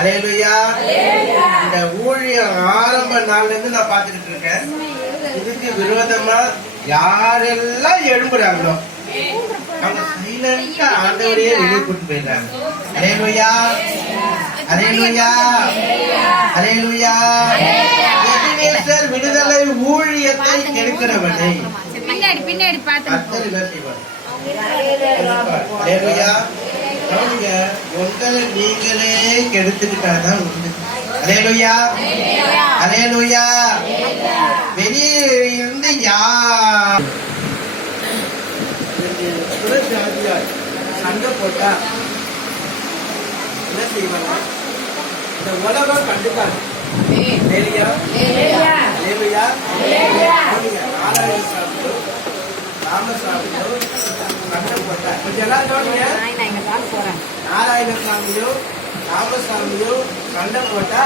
அல்லேலூயா. இந்த ஊழியம் ஆரம்ப நாள்ல இருந்து நான் பார்த்துக்கிட்டு இருக்கேன். இதுக்கு விரோதமா யாரெல்லாம் எழும்புறாங்களோ அவங்க சைலண்டா ஆண்டவரையே வெளியே கூட்டு போயிடுறாங்க. அல்லேலூயா, அல்லேலூயா, அல்லேலூயா. எபினேசர் விடுதலை ஊழியத்தை கெடுக்கிறவனை கர்த்தர் என்ன செய்வார்? அல்லேலூயா. உங்களை நீங்களே கெடுத்துக்கிட்டாதான் உண்டு. அல்லேலூயா, அல்லேலூயா. வெளியே இருந்து யார் சண்டை போட்டா என்ன செய்வாங்க? இந்த உலகம் கண்டுக்காது. அல்லேலூயா, அல்லேலூயா. நாராயணசாமியோ ராமசாமியோ சண்டை போட்டா கொஞ்சம் எல்லாரும் கவனிங்க. நாராயணசாமியோ ராமசாமியோ சண்டை போட்டா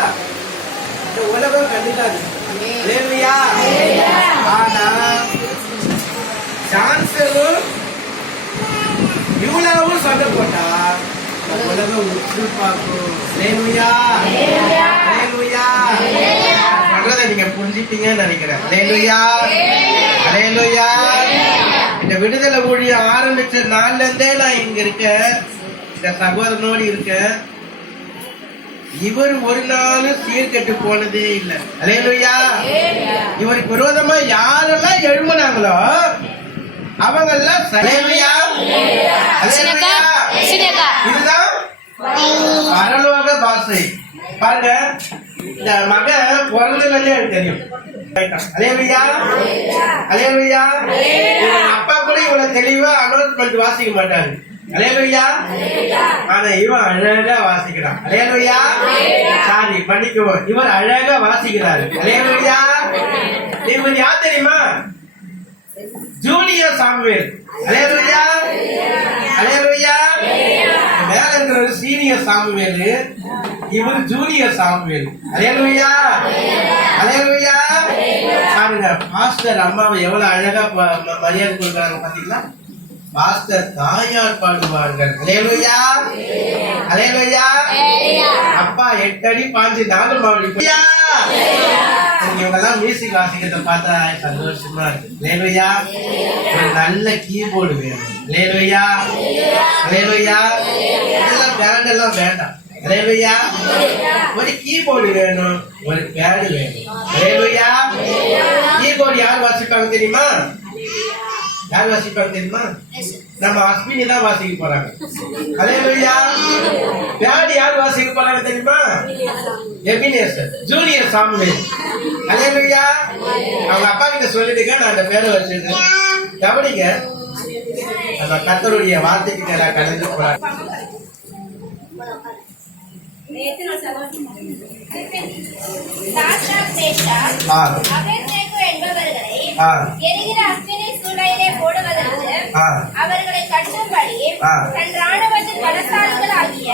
இந்த உலகம் கண்டுக்காது. அல்லேலூயா. ஆனா சான்சரும் இவ்வளவும் சண்டை போட்டா உலகம் உற்று பார்க்கும். அல்லேலூயா, அல்லேலூயா. சொல்றதை நீங்க புரிஞ்சிட்டீங்கன்னு நினைக்கிறேன். அல்லேலூயா, அல்லேலூயா. இந்த விடுதலை ஊழியம் ஆரம்பிச்ச நாள்ல இருந்தே நான் இங்க இருக்கேன், இந்த சகோதரனோடு இருக்கேன். இவர் ஒரு நாளும் சீர்கெட்டு போனதே இல்லை. அல்லேலூயா. இவருக்கு விரோதமா யாரெல்லாம் எழும்புனாங்களோ அவங்க எல்லாம் இதுதான் பரலோக பாஷை. பாருங்க, இந்த மகன் பிறந்ததுலயே எனக்கு தெரியும். அல்லேலூயா, அல்லேலூயா. அப்பா கூட இவ்வளவு தெளிவா அனௌன்ஸ்மெண்ட் வாசிக்க மாட்டாரு. அல்லேலூயா. ஆனா இவன் அழகா வாசிக்கிறான். அல்லேலூயா. சாரி பண்ணிக்குவோம், இவர் அழகா வாசிக்கிறாரு. அல்லேலூயா. இவர் யார் தெரியுமா? Junior Samuel. அல்லேலூயா, அல்லேலூயா. மேல இருக்கிற சீனியர் சாமுவேல், இவர் ஜூனியர் சாமுவேல். அல்லேலூயா, அல்லேலூயா. பாருங்க, பாஸ்டர் அம்மாவை எவ்வளவு அழகா மரியாதை கொடுக்குறாங்க பாத்தீங்களா? பாஸ்டர் தாயார் பாடுவார்கள். அல்லேலூயா, அல்லேலூயா. அப்பா 8 அடி 5 மாவடி. இவங்கெல்லாம் மியூசிக் வாசிக்கிறத பார்த்தா சந்தோஷமா இருக்கு. அல்லேலூயா. ஒரு நல்ல கீபோர்டு வேணும். அல்லேலூயா, அல்லேலூயா. இதெல்லாம் பேண்ட் எல்லாம் வேண்டாம். அல்லேலூயா. ஒரு கீபோர்டு வேணும், ஒரு பேடு வேணும். அல்லேலூயா. கீபோர்டு யார் வாசிப்பாங்க தெரியுமா? யார் வாசிப்பாங்க தெரியுமா? நம்ம அஸ்வினி தான் வாசிக்க போறாங்க. அல்லேலூயா. பேடு யார் வாசிக்க போறாங்க தெரியுமா? Ebenezer, junior Samuel. அல்லேலூயா. அவங்க அப்பா கிட்ட சொல்லிடுங்க, நான் அந்த பேரை வச்சிருக்கேன். கவனிங்க, நம்ம கர்த்தருடைய வார்த்தைக்கு நேரா கடந்து போறாங்க. அவர்களை கட்டும்படி தன் ராணுவத்தின் பலசாலிகள் ஆகிய